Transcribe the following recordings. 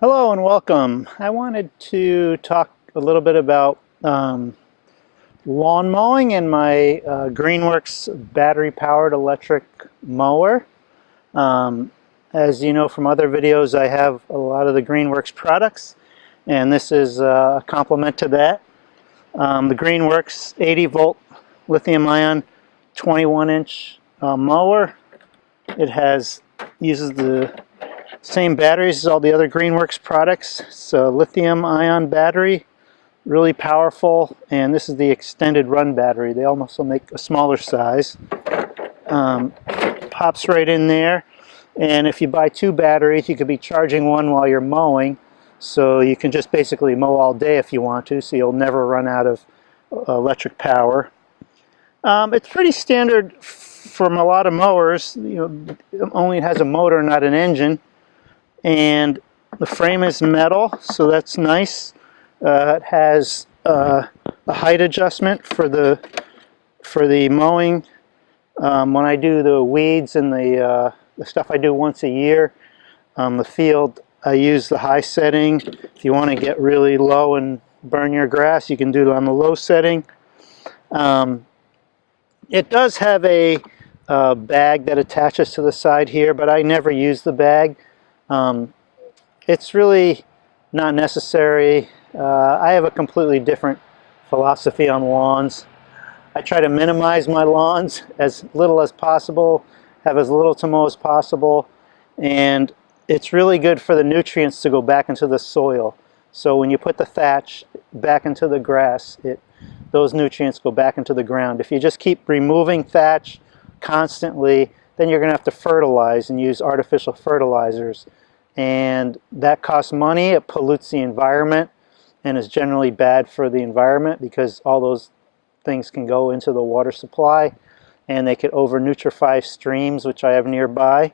Hello and welcome. I wanted to talk a little bit about lawn mowing and my Greenworks battery-powered electric mower. Um, as you know from other videos, I have a lot of the Greenworks products, and this is a complement to that. The Greenworks 80-volt lithium-ion 21-inch mower. It uses the same batteries as all the other Greenworks products. It's a lithium-ion battery, really powerful, and this is the extended run battery. They also make a smaller size. Pops right in there, and if you buy two batteries, you could be charging one while you're mowing, so you can just basically mow all day if you want to, so you'll never run out of electric power. It's pretty standard from a lot of mowers. It only has a motor, not an engine. And the frame is metal, so that's nice. It has a height adjustment for the mowing. When I do the weeds and the stuff I do once a year, the field, I use the high setting. If you want to get really low and burn your grass, you can do it on the low setting. It does have a bag that attaches to the side here, but I never use the bag. It's really not necessary. I have a completely different philosophy on lawns. I try to minimize my lawns as little as possible, have as little to mow as possible, and it's really good for the nutrients to go back into the soil. So when you put the thatch back into the grass, those nutrients go back into the ground. If you just keep removing thatch constantly, then you're going to have to fertilize and use artificial fertilizers. And that costs money, it pollutes the environment, and is generally bad for the environment because all those things can go into the water supply, and they could over-nutrify streams, which I have nearby.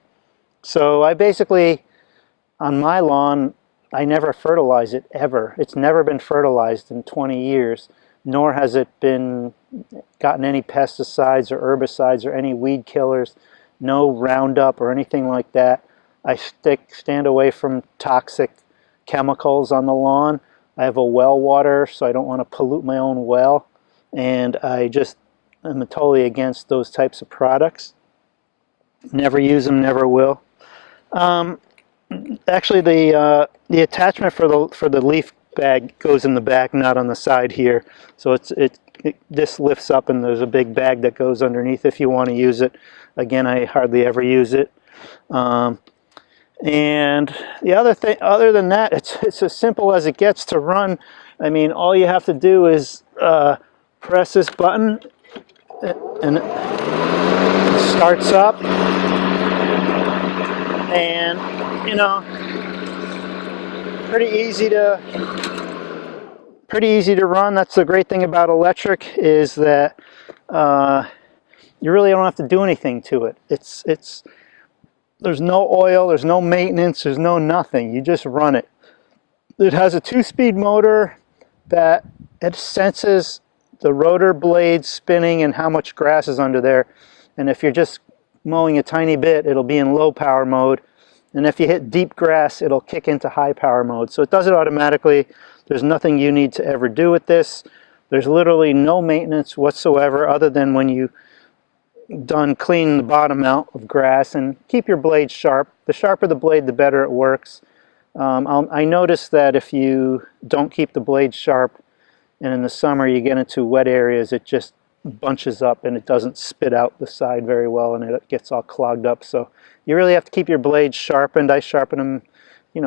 So I basically, on my lawn, I never fertilize it, ever. It's never been fertilized in 20 years, nor has it gotten any pesticides or herbicides or any weed killers, no Roundup or anything like that. I stand away from toxic chemicals on the lawn. I have a well water, so I don't want to pollute my own well. And I just am totally against those types of products. Never use them, never will. Actually, the attachment for the leaf bag goes in the back, not on the side here. So this lifts up, and there's a big bag that goes underneath if you want to use it. Again, I hardly ever use it. And the other thing, other than that, it's as simple as it gets to run. I mean, all you have to do is press this button, and it starts up. And pretty easy to run. That's the great thing about electric, is that you really don't have to do anything to it. There's no oil, there's no maintenance, there's no nothing. You just run it. It has a 2-speed motor that it senses the rotor blades spinning and how much grass is under there. And if you're just mowing a tiny bit, it'll be in low power mode. And if you hit deep grass, it'll kick into high power mode. So it does it automatically. There's nothing you need to ever do with this. There's literally no maintenance whatsoever, other than when you done cleaning the bottom out of grass, and keep your blade sharp. The sharper the blade, the better it works. I noticed that if you don't keep the blade sharp, and in the summer you get into wet areas, it just bunches up and it doesn't spit out the side very well, and it gets all clogged up. So you really have to keep your blades sharpened. I sharpen them,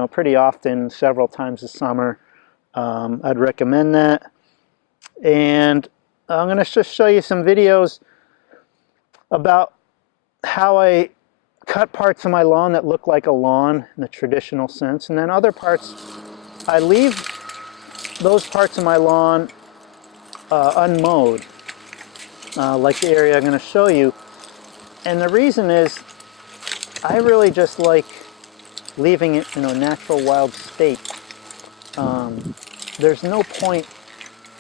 pretty often, several times a summer. I'd recommend that. And I'm going to just show you some videos about how I cut parts of my lawn that look like a lawn in the traditional sense, and then other parts I leave those parts of my lawn unmowed, like the area I'm going to show you. And the reason is, I really just like leaving it in a natural wild state. There's no point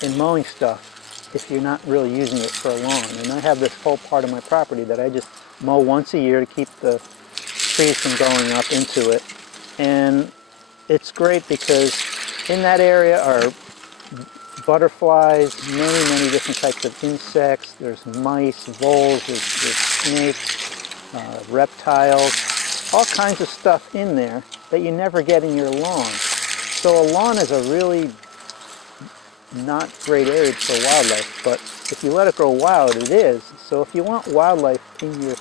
in mowing stuff if you're not really using it for a lawn. And I have this whole part of my property that I just mow once a year to keep the trees from going up into it. And it's great because in that area are butterflies, many different types of insects. There's mice, voles, there's snakes, reptiles, all kinds of stuff in there that you never get in your lawn. So a lawn is a really not great area for wildlife, but if you let it grow wild, it is. So if you want wildlife in your,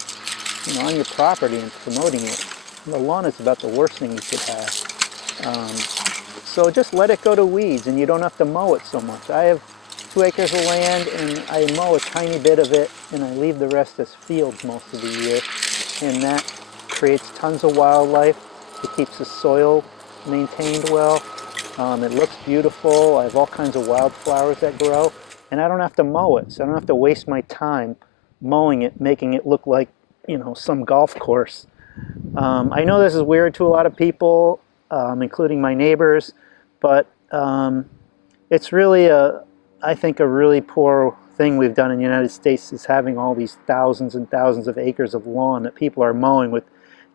on your property and promoting it, the lawn is about the worst thing you could have. So just let it go to weeds, and you don't have to mow it so much. I have 2 acres of land, and I mow a tiny bit of it, and I leave the rest as fields most of the year, and that creates tons of wildlife. It keeps the soil maintained well. It looks beautiful. I have all kinds of wildflowers that grow, and I don't have to mow it, so I don't have to waste my time mowing it, making it look like, some golf course. I know this is weird to a lot of people, including my neighbors, but it's really I think a really poor thing we've done in the United States is having all these thousands and thousands of acres of lawn that people are mowing with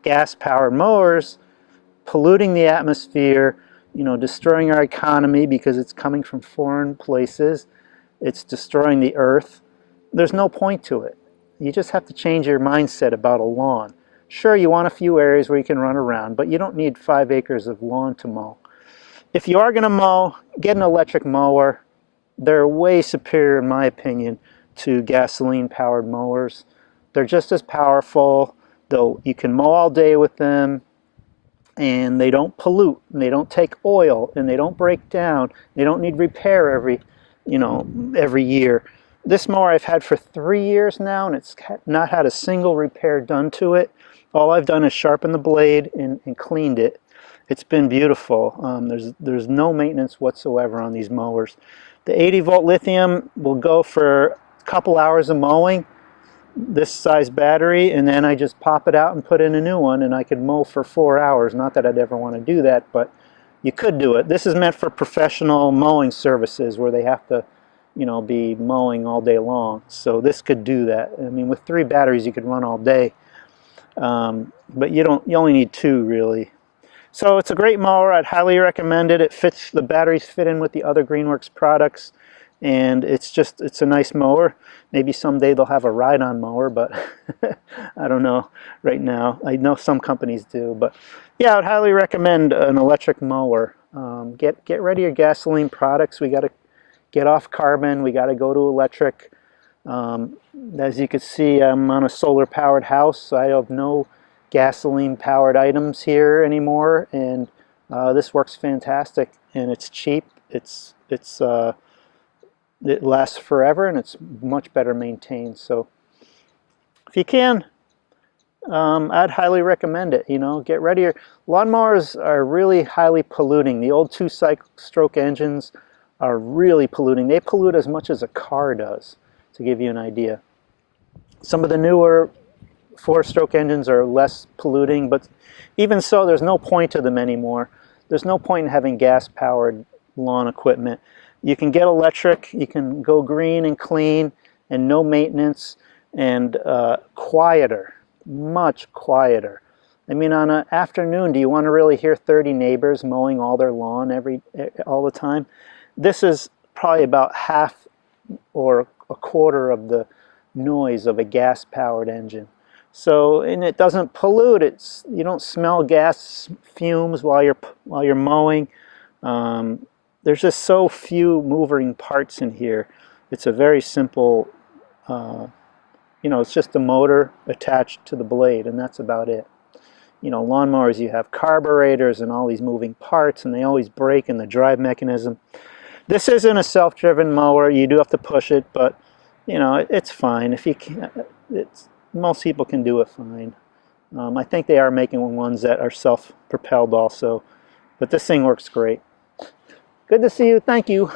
gas-powered mowers, polluting the atmosphere, destroying our economy because it's coming from foreign places. It's destroying the earth. There's no point to it. You just have to change your mindset about a lawn. Sure, you want a few areas where you can run around, but you don't need 5 acres of lawn to mow. If you are going to mow, get an electric mower. They're way superior, in my opinion, to gasoline-powered mowers. They're just as powerful. You can mow all day with them, and they don't pollute, and they don't take oil, and they don't break down. They don't need repair every year. This mower I've had for 3 years now, and it's not had a single repair done to it. All I've done is sharpen the blade and cleaned it. It's been beautiful. There's no maintenance whatsoever on these mowers. The 80-volt lithium will go for a couple hours of mowing, this size battery, and then I just pop it out and put in a new one, and I could mow for 4 hours. Not that I'd ever want to do that, but you could do it. This is meant for professional mowing services where they have to be mowing all day long. So this could do that. I mean, with 3 batteries you could run all day, but you only need 2 really. So it's a great mower. I'd highly recommend it. The batteries fit in with the other Greenworks products, and it's a nice mower. Maybe someday they'll have a ride-on mower, but I don't know right now. I know some companies do, but yeah, I'd highly recommend an electric mower. Get rid of your gasoline products. We got to get off carbon. We got to go to electric. As you can see, I'm on a solar-powered house, so I have no gasoline-powered items here anymore, and this works fantastic, and it's cheap. It lasts forever, and it's much better maintained. So if you can, I'd highly recommend it. Get rid of your lawnmowers are really highly polluting. The old 2-stroke engines are really polluting. They pollute as much as a car does, to give you an idea. Some of the newer 4-stroke engines are less polluting, but even so, there's no point to them anymore. There's no point in having gas-powered lawn equipment. You can get electric, you can go green and clean, and no maintenance, and quieter, much quieter. I mean, on an afternoon, do you want to really hear 30 neighbors mowing all their lawn all the time? This is probably about half or a quarter of the noise of a gas-powered engine. So, and it doesn't pollute. You don't smell gas fumes while you're mowing. There's just so few moving parts in here. It's a very simple, it's just a motor attached to the blade, and that's about it. Lawnmowers, you have carburetors and all these moving parts, and they always break in the drive mechanism. This isn't a self-driven mower. You do have to push it, but it's fine. If you can, most people can do it fine. I think they are making ones that are self-propelled also, but this thing works great. Good to see you. Thank you.